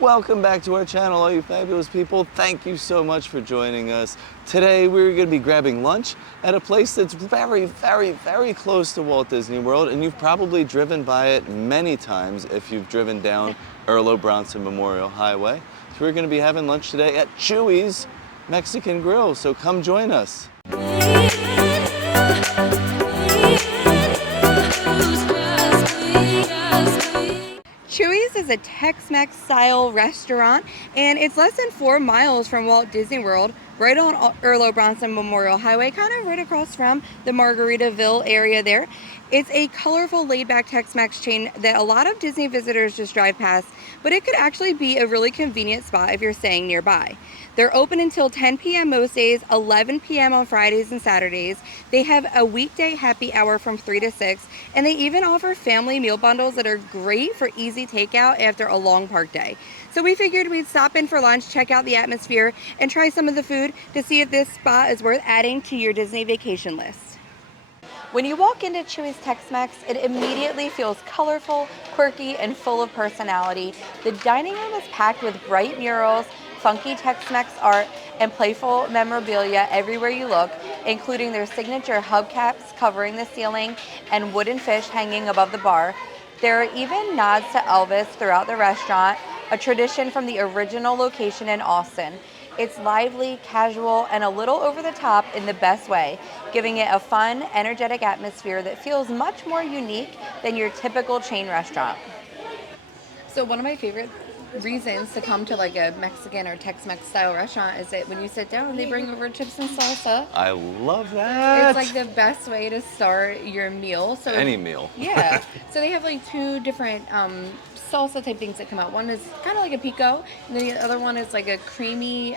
Welcome back to our channel, all you fabulous people. Thank you so much for joining us. Today we're going to be grabbing lunch at a place that's very, very, very close to Walt Disney World, and you've probably driven by it many times if you've driven down Earl Bronson Memorial Highway. So we're going to be having lunch today at Chuy's Mexican Grill, so come join us. Chuy's is a Tex-Mex style restaurant, and it's less than 4 miles from Walt Disney World, right on Earl Bronson Memorial Highway, kind of right across from the Margaritaville area there. It's a colorful, laid-back Tex-Mex chain that a lot of Disney visitors just drive past, but it could actually be a really convenient spot if you're staying nearby. They're open until 10 p.m. most days, 11 p.m. on Fridays and Saturdays. They have a weekday happy hour from 3 to 6, and they even offer family meal bundles that are great for easy takeout after a long park day. So we figured we'd stop in for lunch, check out the atmosphere, and try some of the food to see if this spot is worth adding to your Disney vacation list. When you walk into Chuy's Tex-Mex, it immediately feels colorful, quirky, and full of personality. The dining room is packed with bright murals, funky Tex-Mex art, and playful memorabilia everywhere you look, including their signature hubcaps covering the ceiling and wooden fish hanging above the bar. There are even nods to Elvis throughout the restaurant, a tradition from the original location in Austin. It's lively, casual, and a little over the top in the best way, giving it a fun, energetic atmosphere that feels much more unique than your typical chain restaurant. So one of my favorite reasons to come to like a Mexican or Tex-Mex style restaurant is that when you sit down, they bring over chips and salsa. I love that. It's like the best way to start your meal. So any meal. Yeah. So they have like two different salsa type things that come out. One is kind of like a pico, and then the other one is like a creamy.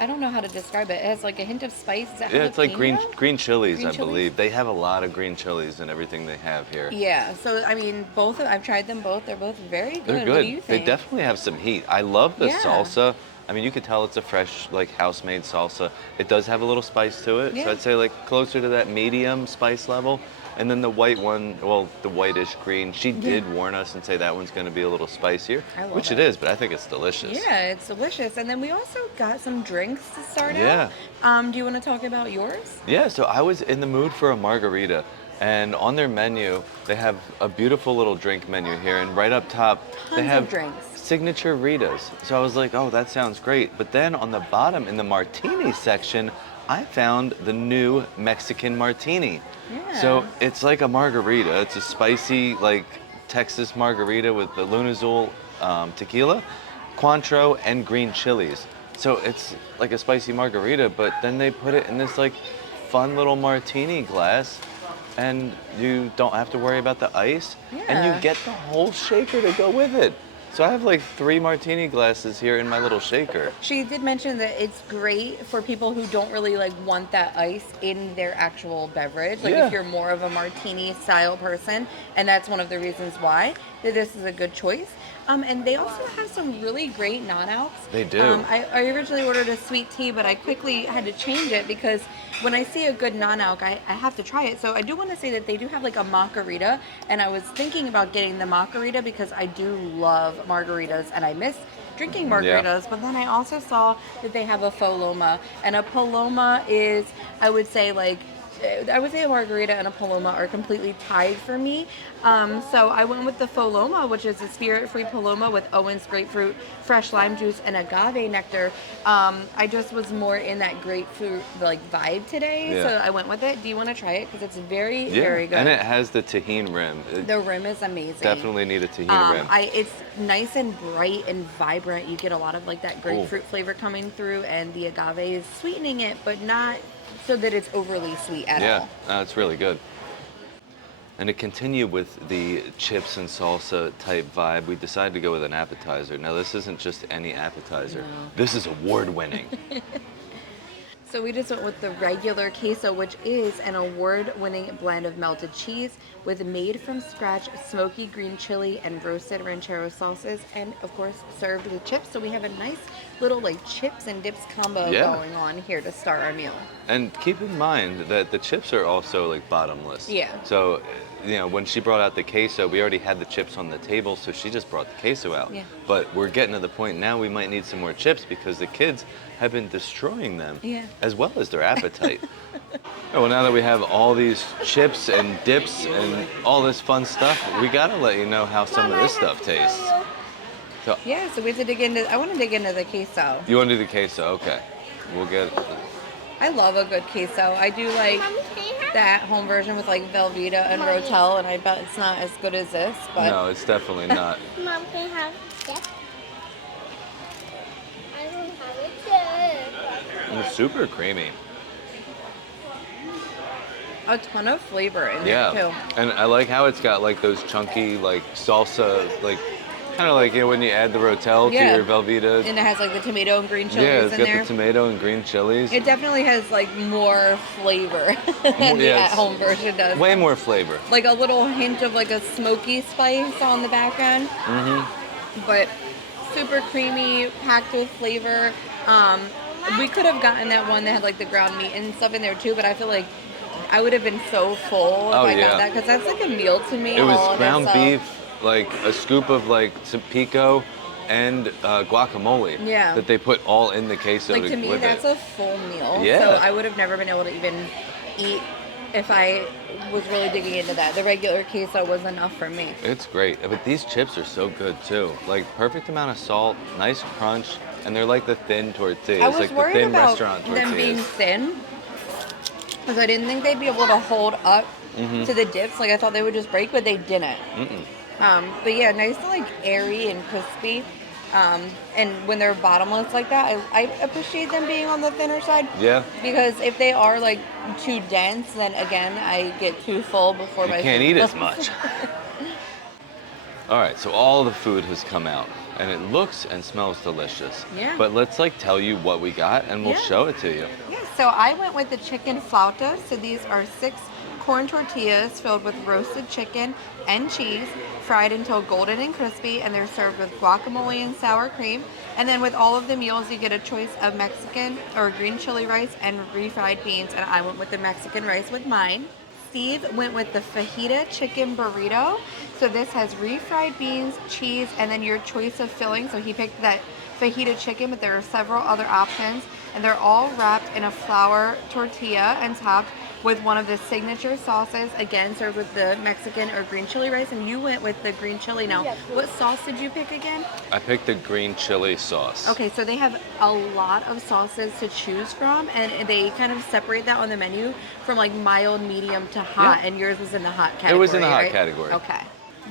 I don't know how to describe it. It has like a hint of spice. Is that yeah, it's like green chilies, Green I chilies? believe. They have a lot of green chilies in everything they have here. Yeah. So I mean, I've tried them both. They're both very good. They're good. What do you think? They definitely have some heat. I love the Yeah. salsa. I mean, you could tell it's a fresh, like, house-made salsa. It does have a little spice to it. Yeah. So I'd say, like, closer to that medium spice level. And then the white one, well, the whitish green, she did warn us and say that one's going to be a little spicier, which it is, but I think it's delicious. Yeah, it's delicious. And then we also got some drinks to start Yeah. out. Do you want to talk about yours? Yeah, so I was in the mood for a margarita. And on their menu, they have a beautiful little drink menu here. And right up top, they Tons have of drinks. signature Ritas. So I was like, oh, that sounds great. But then on the bottom in the martini section, I found the new Mexican martini. Yeah. So it's like a margarita. It's a spicy, like, Texas margarita with the Lunazul tequila, Cointreau, and green chilies. So it's like a spicy margarita, but then they put it in this, like, fun little martini glass, and you don't have to worry about the ice, and you get the whole shaker to go with it. So I have like 3 martini glasses here in my little shaker. She did mention that it's great for people who don't really like want that ice in their actual beverage. Like if you're more of a martini style person, and that's one of the reasons why that this is a good choice. And they also have some really great non-alcs. They do. I originally ordered a sweet tea, but I quickly had to change it because when I see a good non-alc, I have to try it. So I do want to say that they do have like a margarita, and I was thinking about getting the margarita because I do love margaritas and I miss drinking margaritas, but then I also saw that they have a paloma, and a paloma is, I would say a margarita and a paloma are completely tied for me. So I went with the paloma, which is a spirit-free paloma with Owen's grapefruit, fresh lime juice, and agave nectar. I just was more in that grapefruit like vibe today, so I went with it. Do you want to try it? Because it's very, very good. And it has the tahini rim. The rim is amazing. Definitely need a tahini rim. It's nice and bright and vibrant. You get a lot of like that grapefruit flavor coming through, and the agave is sweetening it, but not so that it's overly sweet at all. Yeah, it's really good. And to continue with the chips and salsa type vibe, we decided to go with an appetizer. Now this isn't just any appetizer. No. This is award-winning. So we just went with the regular queso, which is an award-winning blend of melted cheese with made-from-scratch smoky green chili and roasted ranchero sauces, and of course served with chips. So we have a nice little like chips and dips combo going on here to start our meal. And keep in mind that the chips are also like bottomless. Yeah. So when she brought out the queso, we already had the chips on the table, so she just brought the queso out. Yeah. But we're getting to the point now we might need some more chips because the kids have been destroying them, Yeah. as well as their appetite. Oh, well, now that we have all these chips and dips and all this fun stuff, we gotta let you know how some of this stuff tastes. So, Yeah, so we have to dig into, I want to dig into the queso. you want to do the queso? Okay. We'll get. I love a good queso. I do like the at-home version with like Velveeta and Rotel, and I bet it's not as good as this, but No, it's definitely not. Mom, can I have this? I don't have it. It's super creamy. a ton of flavor in Yeah. there too. And I like how it's got like those chunky like salsa, like kind of like when you add the Rotel Yeah. to your Velveeta. And it has like the tomato and green chilies Yeah, it's in got there. the tomato and green chilies. It definitely has like more flavor than the Yeah, it's at-home version does. Way more flavor. Like a little hint of like a smoky spice on the back end, but super creamy, packed with flavor. We could have gotten that one that had like the ground meat and stuff in there too, but I feel like I would have been so full if Oh, I yeah. got that because that's like a meal to me. It was all of ground itself. beef, like a scoop of like some pico and guacamole. Yeah. That they put all in the queso Like to me, with that's it. a full meal. Yeah. So I would have never been able to even eat if I was really digging into that. The regular queso was enough for me. It's great, but these chips are so good too. Like perfect amount of salt, nice crunch, and they're like the thin tortillas, I was like the worried thin about restaurant them being tortillas. thin because I didn't think they'd be able to hold up to the dips. Like I thought they would just break, but they didn't. But yeah, nice and like airy and crispy. And when they're bottomless like that, I appreciate them being on the thinner side. Yeah. Because if they are like too dense, then again I get too full before You my can't food eat as goes. much. All right, so all the food has come out, and it looks and smells delicious. Yeah. But let's like tell you what we got, and we'll Yeah. show it to you. Yeah, so I went with the chicken flautas. So these are 6 corn tortillas filled with roasted chicken and cheese, fried until golden and crispy, and they're served with guacamole and sour cream. And then with all of the meals, you get a choice of Mexican or green chili rice and refried beans, and I went with the Mexican rice with mine. Steve went with the fajita chicken burrito. So this has refried beans, cheese, and then your choice of filling. So he picked that fajita chicken, but there are several other options, and they're all wrapped in a flour tortilla and topped with one of the signature sauces, again served with the Mexican or green chili rice, and you went with the green chili. Now, what sauce did you pick again? I picked the green chili sauce. Okay, so they have a lot of sauces to choose from, and they kind of separate that on the menu from like mild, medium to hot, Yeah. and yours was in the hot category. It was in the hot right? category. Okay.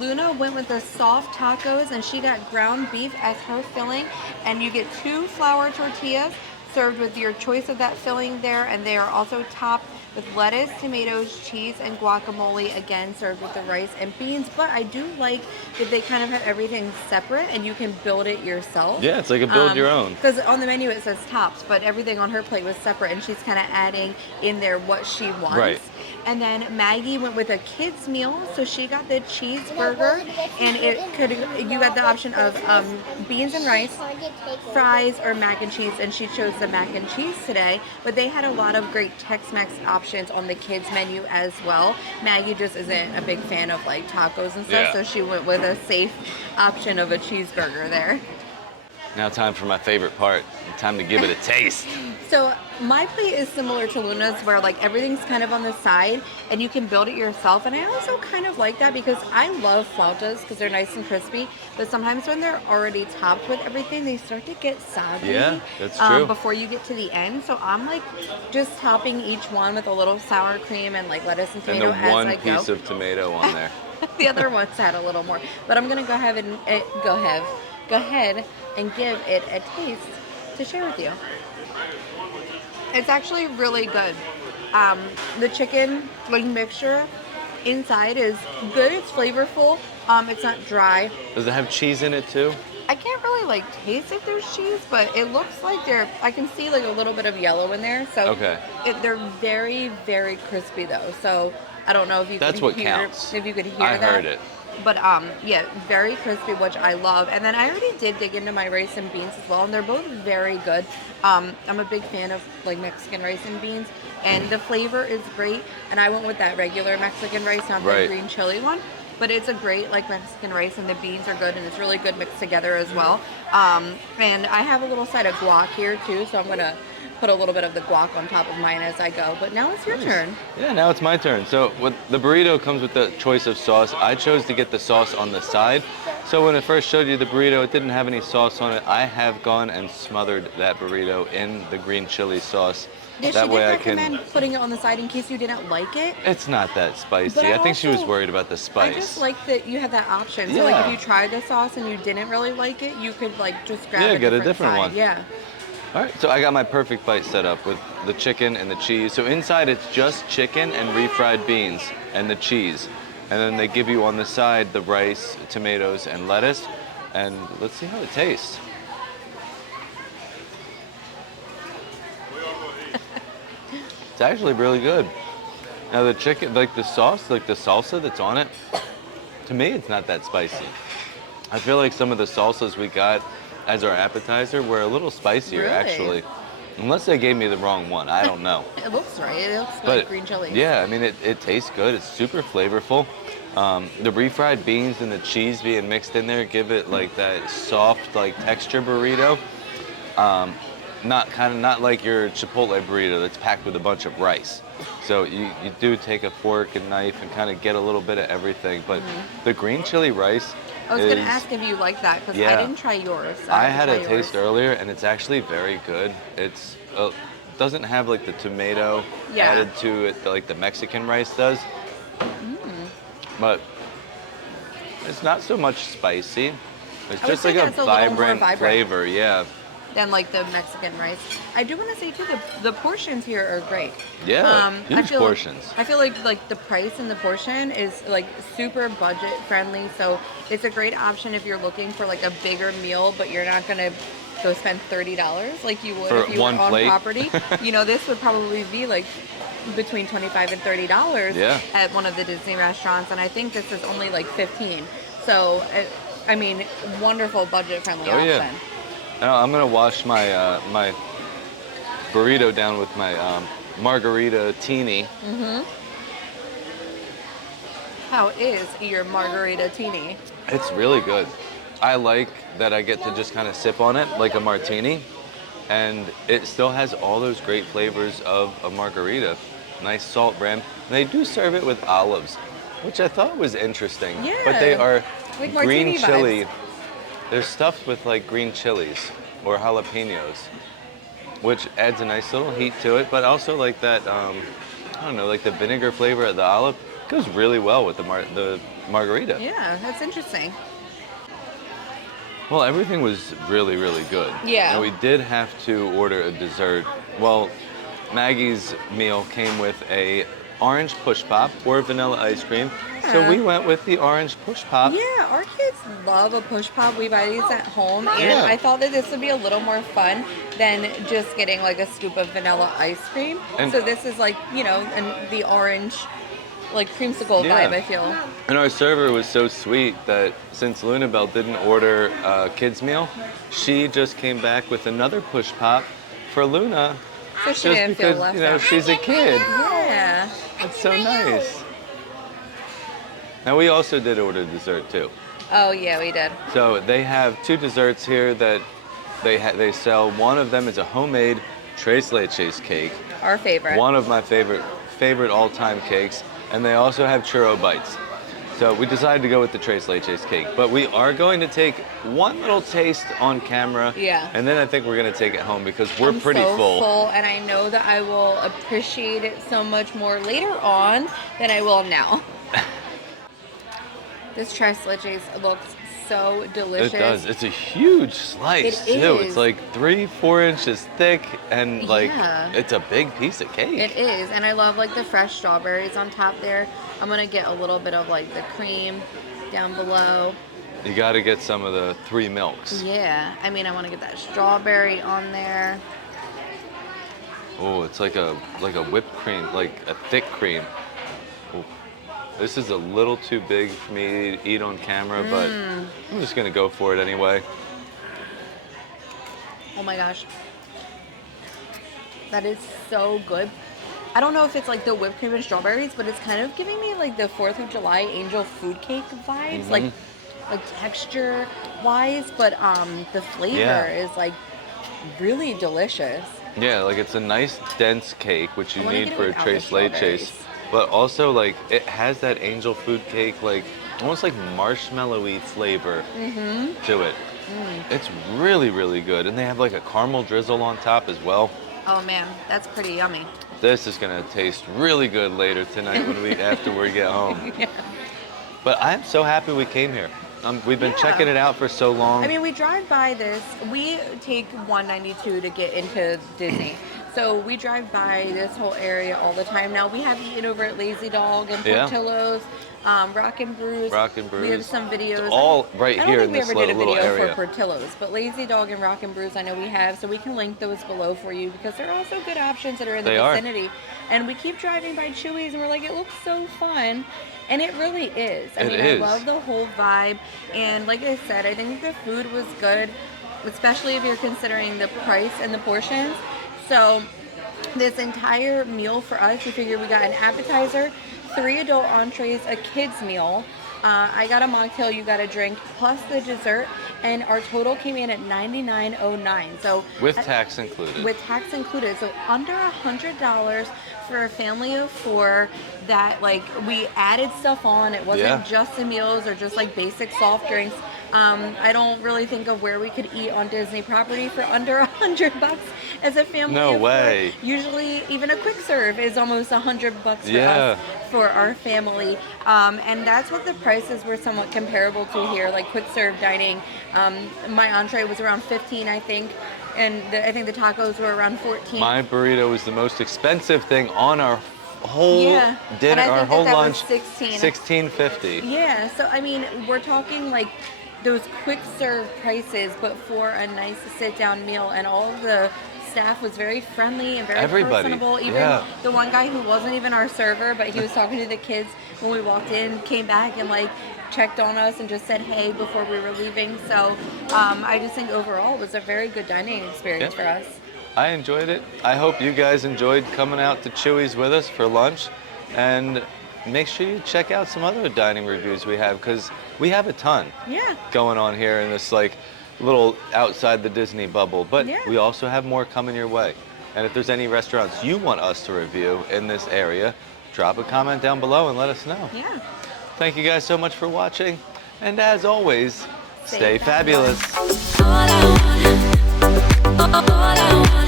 Luna went with the soft tacos, and she got ground beef as her filling, and you get 2 flour tortillas served with your choice of that filling there, and they are also topped with lettuce, tomatoes, cheese, and guacamole, again served with the rice and beans. But I do like that they kind of have everything separate and you can build it yourself. Yeah, it's like a build your own. Because on the menu it says tops, but everything on her plate was separate, and she's kind of adding in there what she wants. Right. And then Maggie went with a kids meal, so she got the cheeseburger, and you got the option of beans and rice, fries, or mac and cheese, and she chose the mac and cheese today. But they had a lot of great Tex-Mex options on the kids menu as well. Maggie just isn't a big fan of like tacos and stuff, Yeah. so she went with a safe option of a cheeseburger there. Now time for my favorite part. Time to give it a taste. So my plate is similar to Luna's, where like everything's kind of on the side and you can build it yourself. And I also kind of like that because I love flautas because they're nice and crispy. But sometimes when they're already topped with everything, they start to get soggy. Yeah, that's true. Before you get to the end. So I'm like just topping each one with a little sour cream and like lettuce and And tomato the as one I go. piece of tomato on there. The other ones had a little more, but I'm gonna go ahead and give it a taste to share with you. It's actually really good. The chicken like mixture inside is good. It's flavorful. It's not dry. Does it have cheese in it too? I can't really like taste if there's cheese, but it looks like I can see like a little bit of yellow in there. So Okay. They're very, very crispy though. So I don't know if you That's could what hear, counts. if you could hear I that. heard it. But yeah, very crispy, which I love. And then I already did dig into my rice and beans as well, and they're both very good. I'm a big fan of like Mexican rice and beans, and the flavor is great. And I went with that regular Mexican rice, not the Right. green chili one. But it's a great like Mexican rice, and the beans are good, and it's really good mixed together as well. And I have a little side of guac here too, so I'm gonna put a little bit of the guac on top of mine as I go. But now it's your Nice. turn. Yeah, now it's my turn. So with the burrito comes with the choice of sauce. I chose to get the sauce on the side. So when I first showed you the burrito, it didn't have any sauce on it. I have gone and smothered that burrito in the green chili sauce. Yeah, That she way did I recommend can. putting it on the side in case you didn't like it. It's not that spicy. But I think she was also, worried about the spice. I just like that you have that option. So like Yeah. if you tried the sauce and you didn't really like it, you could like just grab Yeah, get a different different side. one. Yeah. All right, so I got my perfect bite set up with the chicken and the cheese. So inside it's just chicken and refried beans and the cheese. And then they give you on the side the rice, tomatoes, and lettuce. And let's see how it tastes. It's actually really good. Now the chicken, like the sauce, like the salsa that's on it, to me it's not that spicy. I feel like some of the salsas we got as our appetizer were a little spicier Really? actually. Unless they gave me the wrong one, I don't know. It looks right. It looks But like green chili. yeah, I mean it tastes good. It's super flavorful. The refried beans and the cheese being mixed in there give it like that soft like texture burrito. Not like your Chipotle burrito that's packed with a bunch of rice. So you do take a fork and knife and kind of get a little bit of everything. But the green chili rice I was is, gonna ask if you like that because Yeah. I didn't try yours. So I have to had try a taste yours. earlier and it's actually very good. It's doesn't have like the tomato Yeah. added to it like the Mexican rice does. But it's not so much spicy. It's I would just say like a that's a little more vibrant vibrant. flavor, yeah. Than like the Mexican rice. I do want to say too, the portions here are great. Yeah, I huge feel portions. I feel like the price and the portion is like super budget friendly, so it's a great option if you're looking for like a bigger meal, but you're not gonna go spend $30 like you would For if you one were on plate. property. You know, this would probably be like between $25 and $30 Yeah. at one of the Disney restaurants, and I think this is only like 15. So, I mean, wonderful budget friendly Oh, option. yeah. Now I'm gonna wash my my burrito down with my margarita Tini. How is your margarita Tini? It's really good. I like that I get to just kind of sip on it like a martini, and it still has all those great flavors of a margarita. Nice salt brand. And they do serve it with olives, which I thought was interesting. But they Yeah. are Like green martini chili. vibes. They're stuffed with like green chilies or jalapenos, which adds a nice little heat to it, but also like that, I don't know, like the vinegar flavor of the olive goes really well with the margarita. Yeah, that's interesting. Well, everything was really, really good. Yeah. And we did have to order a dessert. Well, Maggie's meal came with a orange push pop or vanilla ice cream. So Yeah. we went with the orange push pop. Yeah, our kids love a push pop. We buy these at home, and Yeah. I thought that this would be a little more fun than just getting like a scoop of vanilla ice cream. And- So this is like, you know, the orange, like creamsicle Yeah. vibe, I feel. And our server was so sweet that since Lunabelle didn't order a kids meal, she just came back with another push pop for Luna. So she Just didn't because, feel left you know, out. she's a kid. Yeah. It's so nice. Now we also did order dessert too. Oh yeah, we did. So they have two desserts here that they sell. One of them is a homemade tres leches cake. Our favorite. One of my favorite all-time cakes, and they also have churro bites. So we decided to go with the tres leches cake, but we are going to take one little taste on camera. Yeah. And then I think we're going to take it home because we're I'm pretty so full. and I know that I will appreciate it so much more later on than I will now. This tres leches looks so delicious. It does. It's a huge slice It too. is. It's like 3-4 inches thick, and like Yeah. it's a big piece of cake. It is, and I love like the fresh strawberries on top there. I'm gonna get a little bit of like the cream down below. You got to get some of the 3 milks. Yeah, I mean I want to get that strawberry on there. Oh, it's like a whipped cream, like a thick cream. Ooh. This is a little too big for me to eat on camera, but I'm just gonna go for it anyway. Oh my gosh, that is so good. I don't know if it's like the whipped cream and strawberries, but it's kind of giving me like the 4th of July angel food cake vibes, like texture wise, but the flavor Yeah. is like really delicious. Yeah, like it's a nice dense cake, which you I wanna need get it for a without the tres leches, strawberries. but also like it has that angel food cake, like almost like marshmallowy flavor to it. It's really, really good, and they have like a caramel drizzle on top as well. Oh man, that's pretty yummy. This is gonna taste really good later tonight when we after we get home. Yeah. But I'm so happy we came here. We've been Yeah. checking it out for so long. I mean, we drive by this. We take 192 to get into Disney. So we drive by this whole area all the time. Now we have eaten over at Lazy Dog and Yeah. Portillo's, Rock and Brews. Rock and We have Brews. some videos. It's all right I don't here think in we this ever did a little video area. for Portillo's, but Lazy Dog and Rock and Brews I know we have, so we can link those below for you because they're also good options that are in the They are. vicinity. And we keep driving by Chuy's and we're like, it looks so fun. And it really is. I It mean, is. I love the whole vibe. And like I said, I think the food was good, especially if you're considering the price and the portions. So this entire meal for us, we figured we got an appetizer, 3 adult entrees, a kid's meal. I got a mocktail, you got a drink, plus the dessert, and our total came in at $99.09. So With tax included. with tax included, so under $100 for a family of 4. That like we added stuff on. It wasn't Yeah. just the meals or just like basic soft drinks. I don't really think of where we could eat on Disney property for under $100 as a family. No of 4. way. Usually, even a quick serve is almost $100 for Yeah. us for our family, and that's what the prices were somewhat comparable to here, like quick serve dining. My entree was around 15, I think, and I think the tacos were around 14. My burrito was the most expensive thing on our whole Yeah, dinner, and I our think whole that was lunch. 16. $16.50. Yeah, so I mean, we're talking like those quick serve prices, but for a nice sit down meal, and all of the staff was very friendly and very Everybody, personable. Even yeah. the one guy who wasn't even our server, but he was talking to the kids when we walked in, came back and like checked on us and just said hey before we were leaving. So I just think overall it was a very good dining experience Yeah. for us. I enjoyed it. I hope you guys enjoyed coming out to Chuy's with us for lunch. And make sure you check out some other dining reviews we have, because we have a ton Yeah. going on here in this like little outside the Disney bubble. But Yeah. we also have more coming your way. And if there's any restaurants you want us to review in this area, drop a comment down below and let us know. Yeah. Thank you guys so much for watching. And as always, Stay stay fabulous. All I want